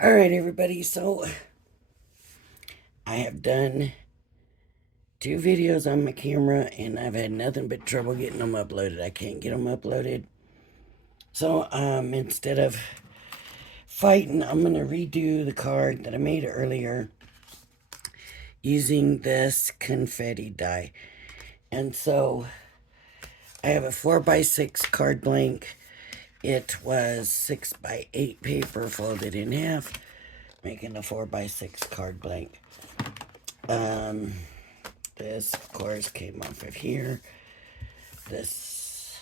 All right, everybody. So I have done 2 videos on my camera, and I've had nothing but trouble getting them uploaded. I can't get them uploaded. So instead of fighting, I'm gonna redo the card that I made earlier using this confetti die. And so I have a 4x6 card blank. It was 6x8 paper folded in half, making a 4x6 card blank. This, of course, came off of here. This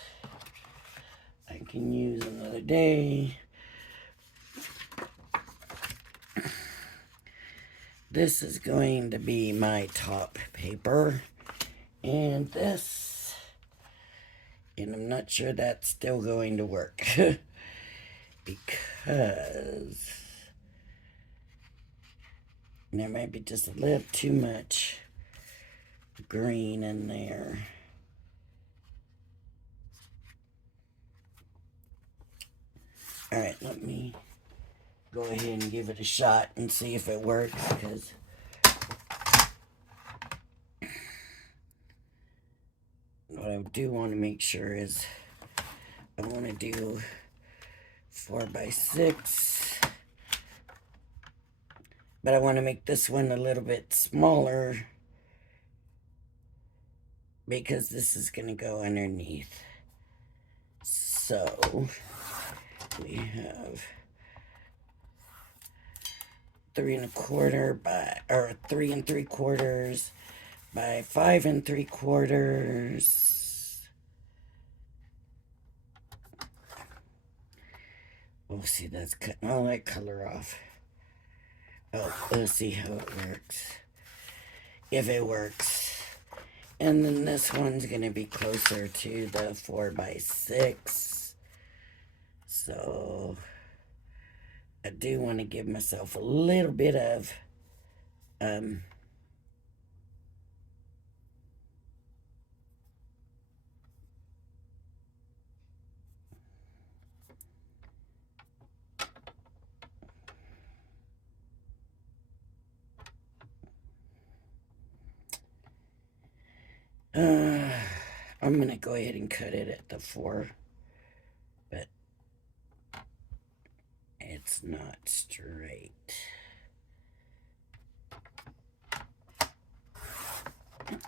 I can use another day. This is going to be my top paper. And this, and I'm not sure that's still going to work. Because there might be just a little too much green in there. All right, let me go ahead and give it a shot and see if it works, because what I do want to make sure is I want to do 4x6, but I want to make this one a little bit smaller because this is going to go underneath. So we have 3 1/4 by, or 3 3/4 by 5 3/4. We'll see, that's cutting all that color off. Oh, let's see how it works. If it works. And then this one's going to be closer to the 4x6. So I do want to give myself a little bit of I'm going to go ahead and cut it at the 4, but it's not straight.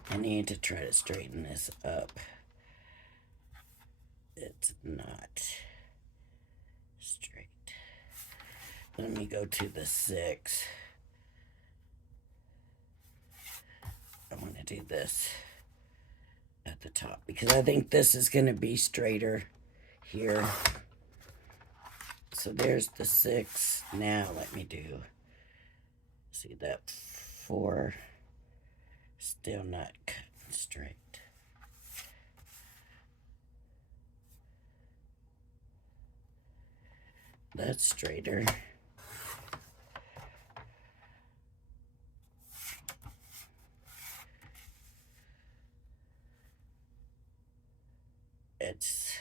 I need to try to straighten this up. It's not straight. Let me go to the 6. I want to do this at the top because I think this is going to be straighter here. So there's the 6. Now let me do, see that 4, still not cut straight. That's straighter. It's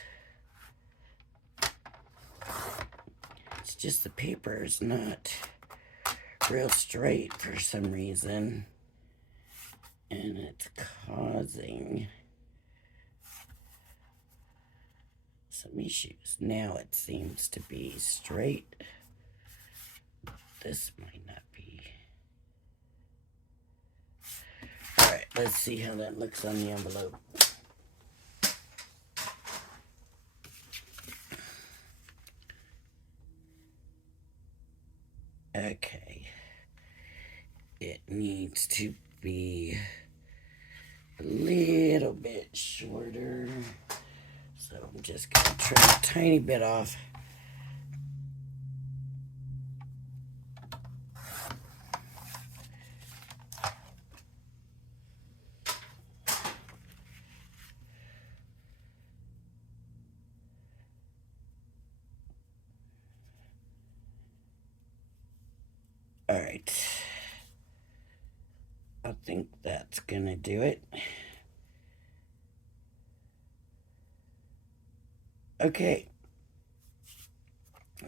just the paper is not real straight for some reason, and it's causing some issues. Now it seems to be straight. This might not be. All right, let's see how that looks on the envelope. Okay, it needs to be a little bit shorter, so I'm just gonna trim a tiny bit off. All right, I think that's gonna do it. Okay,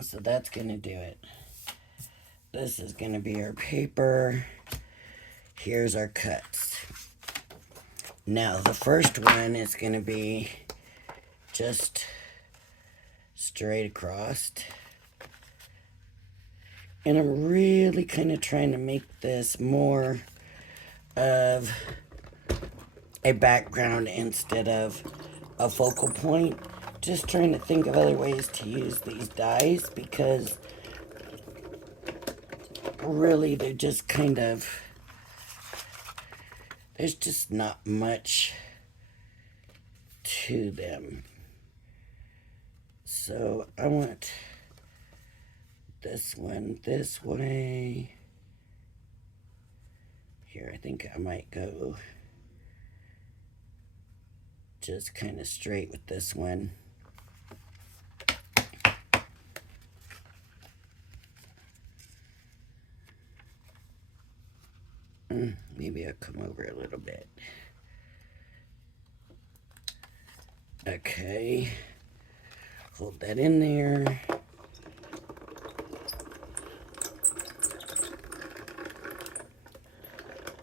so that's gonna do it. This is going to be our paper. Here's our cuts. Now, the first one is going to be just straight across. And I'm really kind of trying to make this more of a background instead of a focal point. Just trying to think of other ways to use these dies because really they're just kind of, there's just not much to them. So I want this one this way. Here, I think I might go just kind of straight with this one. Maybe I'll come over a little bit. Okay. Hold that in there.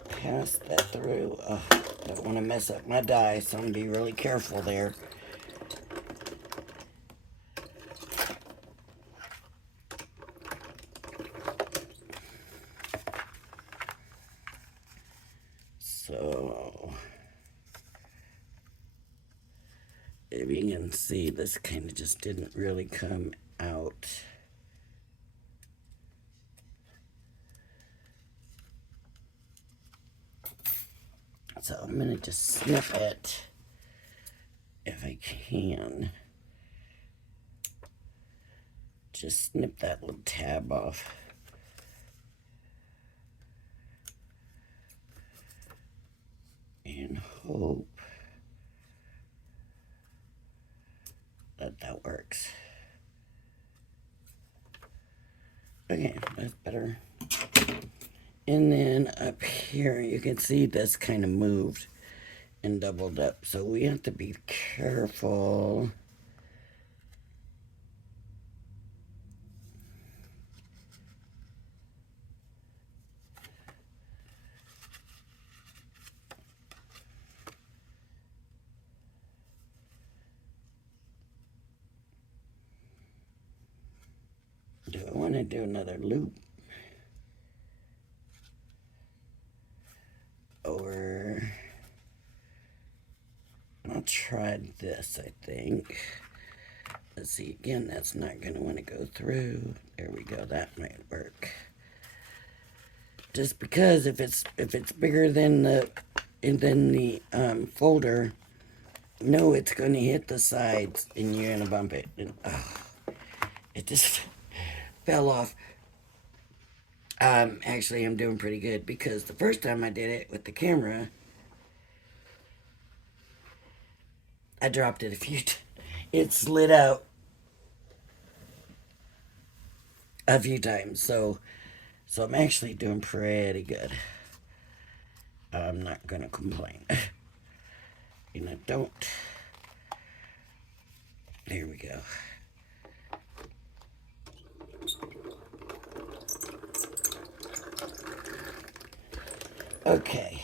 Pass that through. Oh, don't want to mess up my die, so I'm going to be really careful there. So, if you can see, this kind of just didn't really come out. So I'm going to just snip it if I can. Just snip that little tab off. And hope that that works. Okay, that's better. And then up here, you can see this kind of moved and doubled up. So we have to be careful. Do I want to do another loop? Or I'll try this, I think. Let's see, again, that's not going to want to go through. There we go, that might work. Just because if it's bigger than the folder, no, it's going to hit the sides and you're going to bump it. And, it just fell off. Actually, I'm doing pretty good because the first time I did it with the camera, I dropped it a few times. It slid out a few times. So I'm actually doing pretty good. I'm not going to complain. You know, don't. There we go. Okay.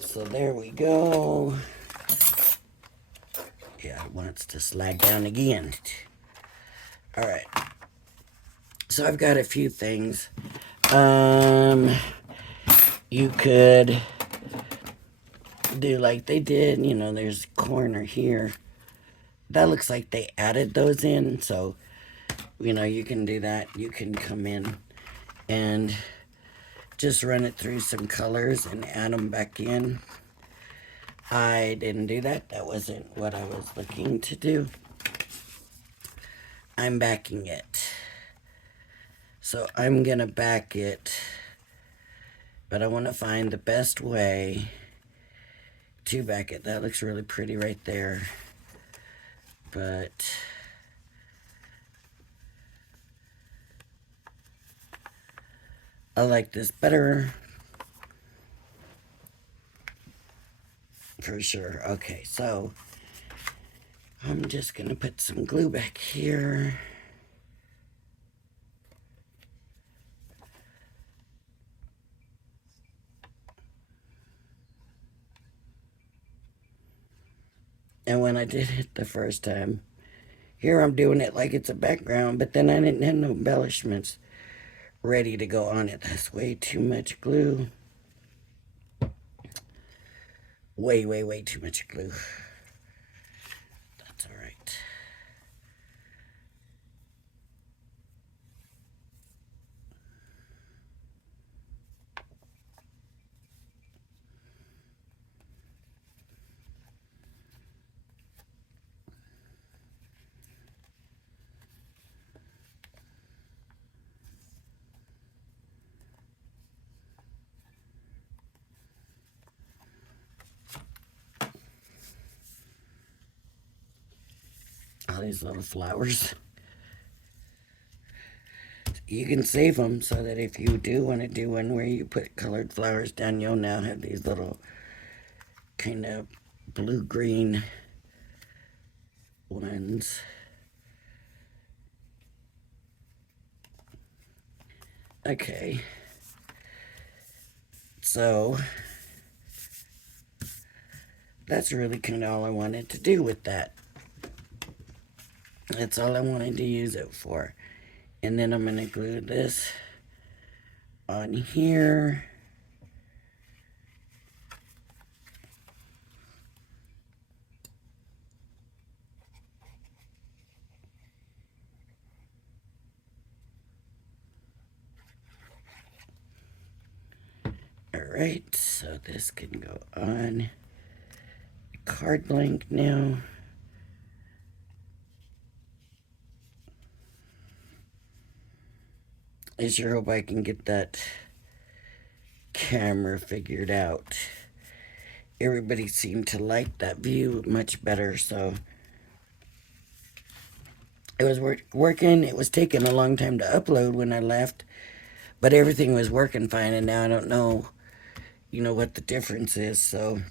So there we go. Yeah, it wants to slide down again. All right. So I've got a few things. You could do like they did, you know, there's a corner here. That looks like they added those in, so, you know, you can do that. You can come in and just run it through some colors and add them back in. I didn't do that. That wasn't what I was looking to do. I'm backing it. So I'm going to back it, but I want to find the best way to back it. That looks really pretty right there. But I like this better. For sure. Okay, so I'm just going to put some glue back here. And when I did it the first time, here I'm doing it like it's a background, but then I didn't have no embellishments ready to go on it. That's way too much glue. Way, way, way too much glue. That's all right. All these little flowers. You can save them so that if you do want to do one where you put colored flowers down, you'll now have these little kind of blue-green ones. Okay. So that's really kind of all I wanted to do with that. That's all I wanted to use it for. And then I'm going to glue this on here. Alright, so this can go on card blank now. I sure hope I can get that camera figured out. Everybody seemed to like that view much better, so it was working. It was taking a long time to upload when I left, but everything was working fine, and now I don't know, what the difference is, so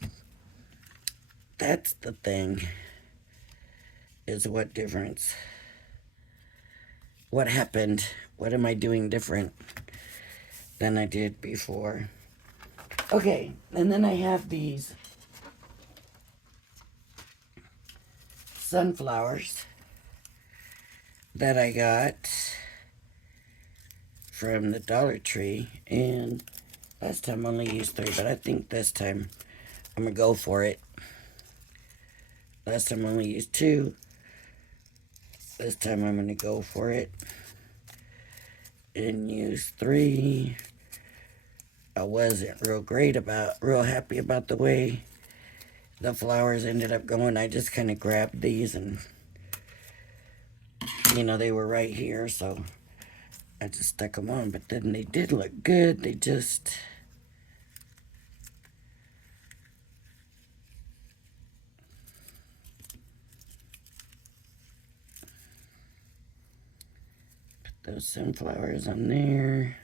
that's the thing, is what difference. What happened? What am I doing different than I did before? Okay, and then I have these sunflowers that I got from the Dollar Tree, and last time I only used 3, but I think this time I'm gonna go for it. Last time I only used 2. This time I'm gonna go for it and use 3. I wasn't real happy about the way the flowers ended up going. I just kind of grabbed these and, they were right here, so I just stuck them on. But then they did look good. They just... put those sunflowers on there.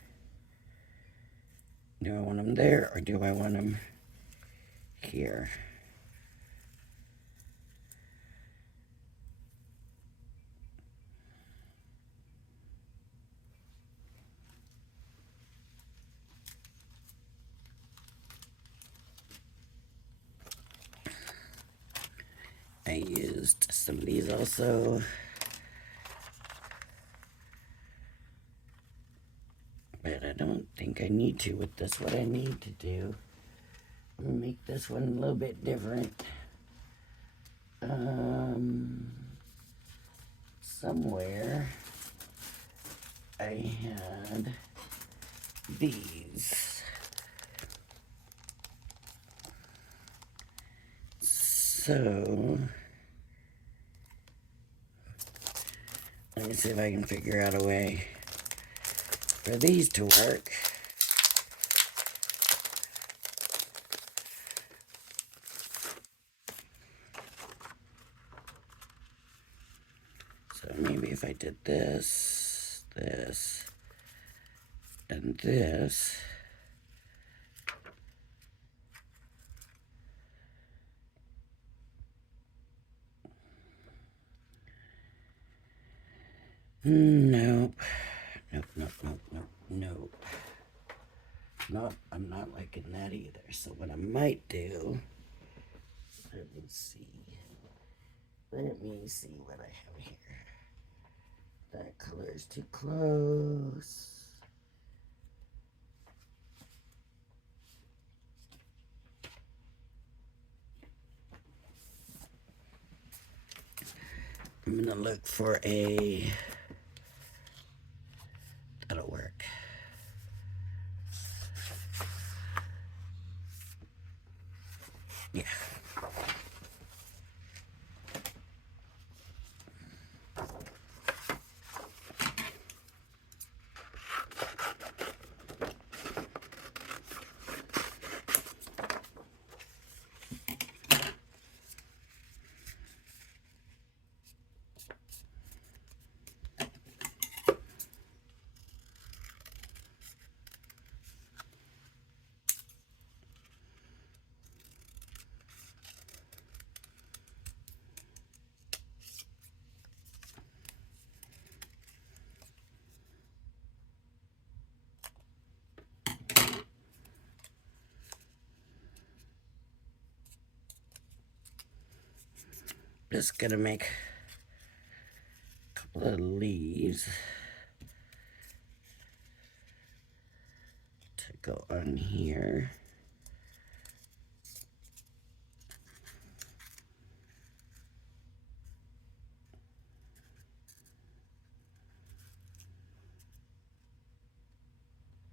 Do I want them there, or do I want them here? I used some of these also. But I don't think I need to with this. What I need to do, I'm gonna make this one a little bit different. Somewhere I had these. So let me see if I can figure out a way for these to work. So maybe if I did this, this, and this. Nope. Nope, nope, nope, nope, nope. Nope, I'm not liking that either. So what I might do, let me see. Let me see what I have here. That color is too close. I'm gonna look for a, that'll work. Yeah. Just gonna make a couple of leaves to go on here.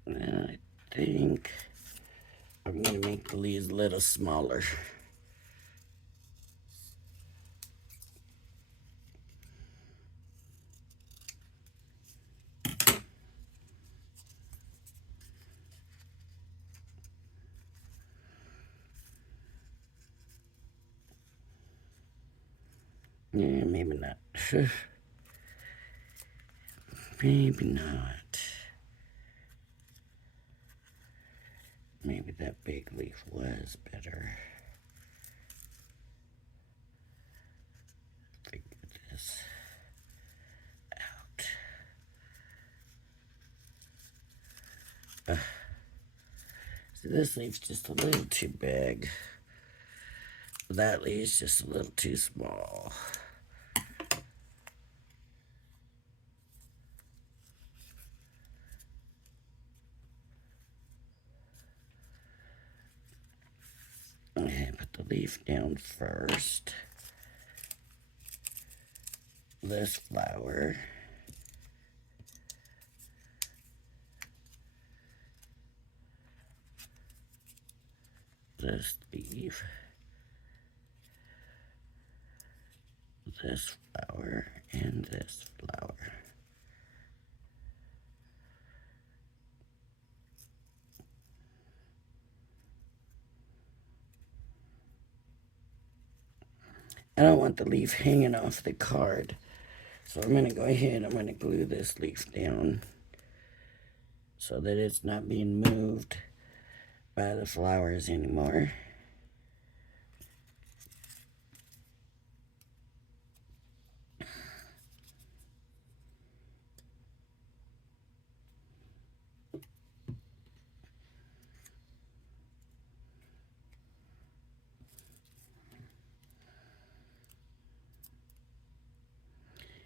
And I think I'm gonna make the leaves a little smaller. Yeah, maybe not. Maybe not. Maybe that big leaf was better. Figure this out. So this leaf's just a little too big. That leaf's just a little too small. Okay, put the leaf down first. This flower. This leaf. This flower and this flower. I don't want the leaf hanging off the card. So I'm going to go ahead, I'm going to glue this leaf down so that it's not being moved by the flowers anymore.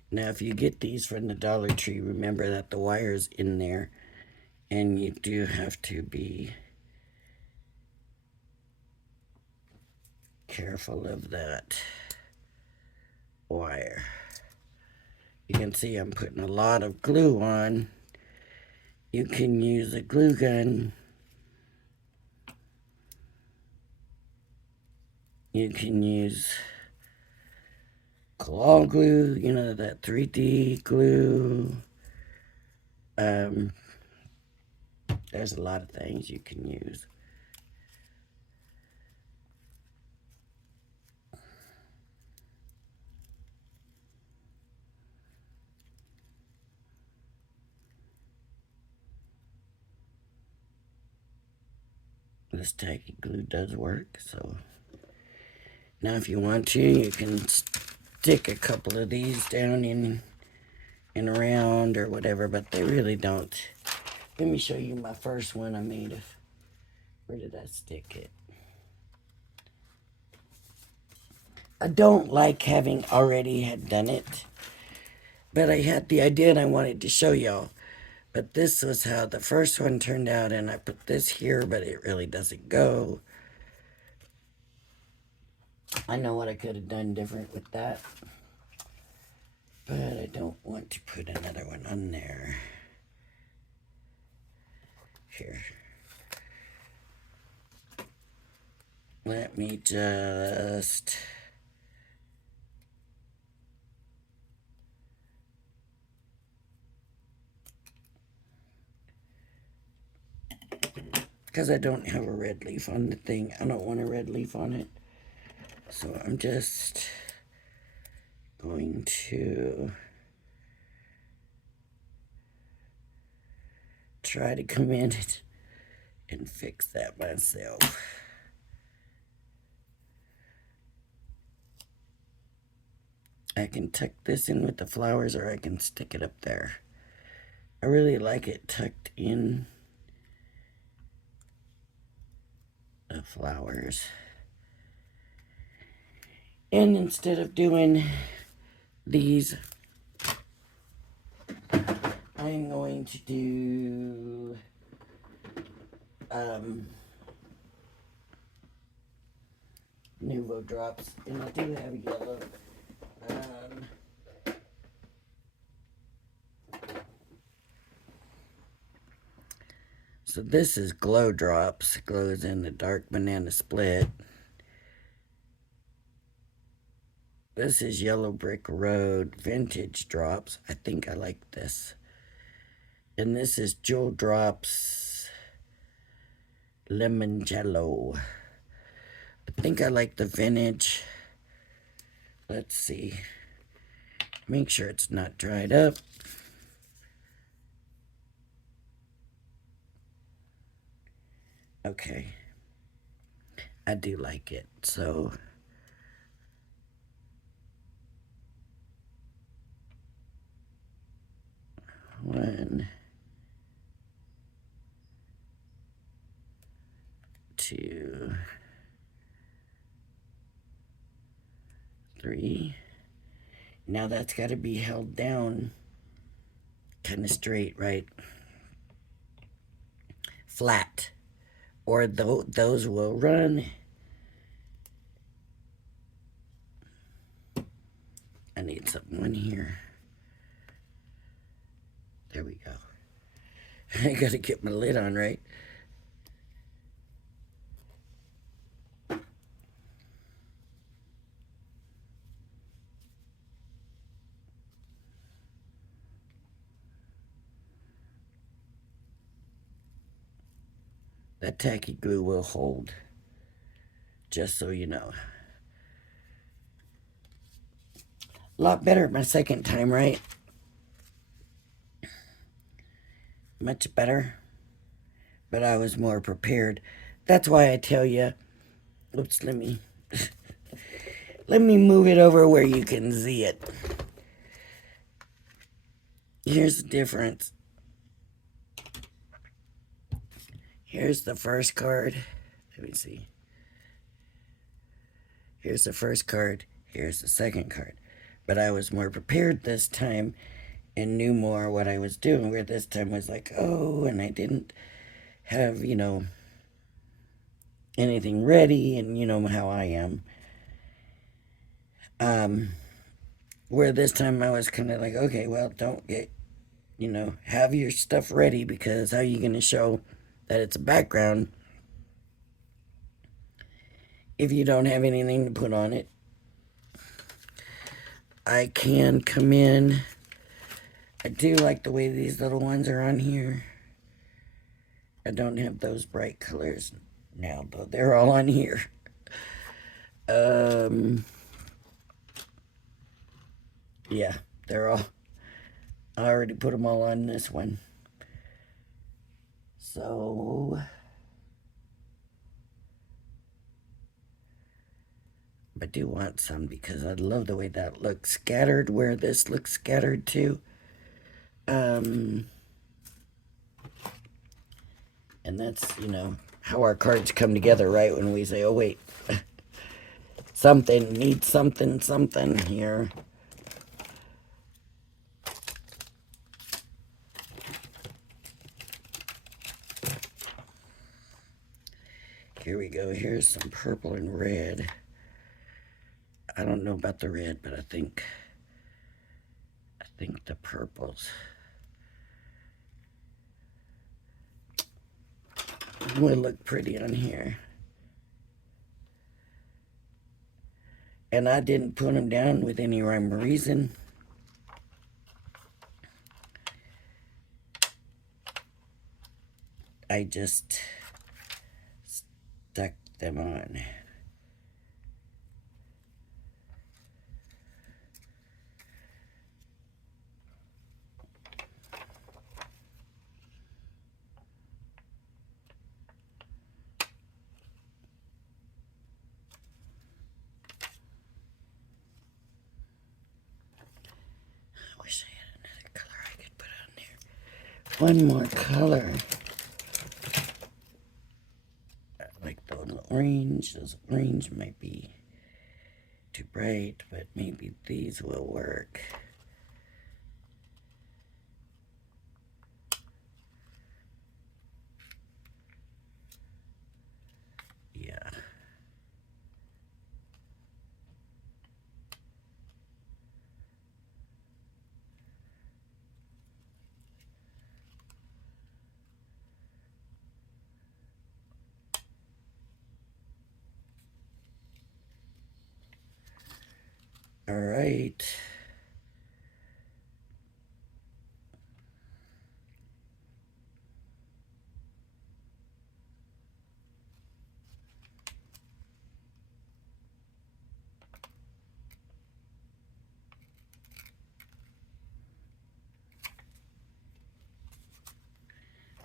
Now, if you get these from the Dollar Tree, remember that the wire's in there, and you do have to be careful of that wire. You can see I'm putting a lot of glue on. You can use a glue gun. You can use claw glue, you know, that 3D glue. There's a lot of things you can use. This tacky glue does work, so now if you want to, you can stick a couple of these down in and around or whatever, but they really don't. Let me show you my first one I made of. Where did I stick it? I don't like having already had done it, but I had the idea and I wanted to show y'all. But this was how the first one turned out, and I put this here, but it really doesn't go. I know what I could have done different with that, but I don't want to put another one on there. Here. Let me just... Because I don't have a red leaf on the thing. I don't want a red leaf on it. So I'm just going to try to come in and fix that myself. I can tuck this in with the flowers, or I can stick it up there. I really like it tucked in the flowers. And instead of doing these, I'm going to do Nouveau drops, and I do have yellow. So this is Glow Drops, glows in the dark banana split. This is Yellow Brick Road Vintage Drops. I think I like this. And this is Jewel Drops Lemon Jello. I think I like the vintage. Let's see. Make sure it's not dried up. Okay. I do like it. So... 1, 2, 3. Now that's got to be held down kind of straight, right? Flat. Or those will run. I need something in here. There we go. I gotta get my lid on, right? That tacky glue will hold. Just so you know. A lot better my second time, right? Much better. But I was more prepared. That's why I tell you. Oops, let me move it over where you can see it. Here's the difference. Here's the first card. Let me see. Here's the first card. Here's the second card. But I was more prepared this time and knew more what I was doing. Where this time was like, oh, and I didn't have, anything ready, and you know how I am. Where this time I was kind of like, okay, well, don't get, have your stuff ready, because how are you going to show that it's a background if you don't have anything to put on it? I can come in. I do like the way these little ones are on here. I don't have those bright colors now, though. They're all on here. Yeah, they're all... I already put them all on this one. So... I do want some, because I love the way that looks scattered, where this looks scattered too. And that's, how our cards come together, right? When we say, oh, wait. something, need something, something here. Here we go. Here's some purple and red. I don't know about the red, but I think the purples would look pretty on here. And I didn't put them down with any rhyme or reason. I just stuck them on. I wish I had another color I could put on there. One more color. Like the orange. Those orange might be too bright, but maybe these will work. Yeah. All right.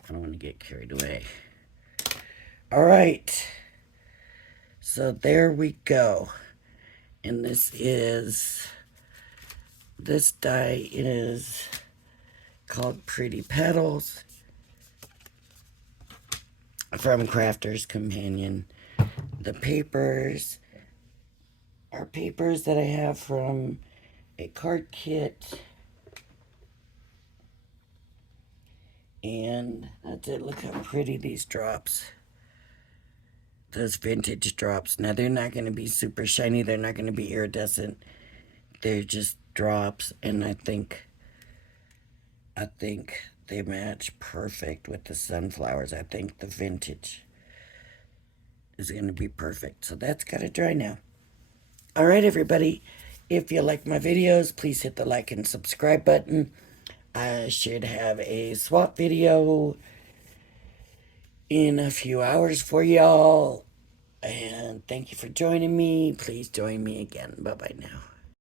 I don't want to get carried away. All right. So there we go. And this die is called Pretty Petals from Crafter's Companion. The papers are papers that I have from a card kit. And that's it. Look how pretty these drops. Those vintage drops. Now, they're not going to be super shiny. They're not going to be iridescent. They're just drops. And I think they match perfect with the sunflowers. I think the vintage is going to be perfect. So that's got to dry now. All right, everybody. If you like my videos, please hit the like and subscribe button. I should have a swap video in a few hours for y'all. And thank you for joining me. Please join me again. Bye-bye now.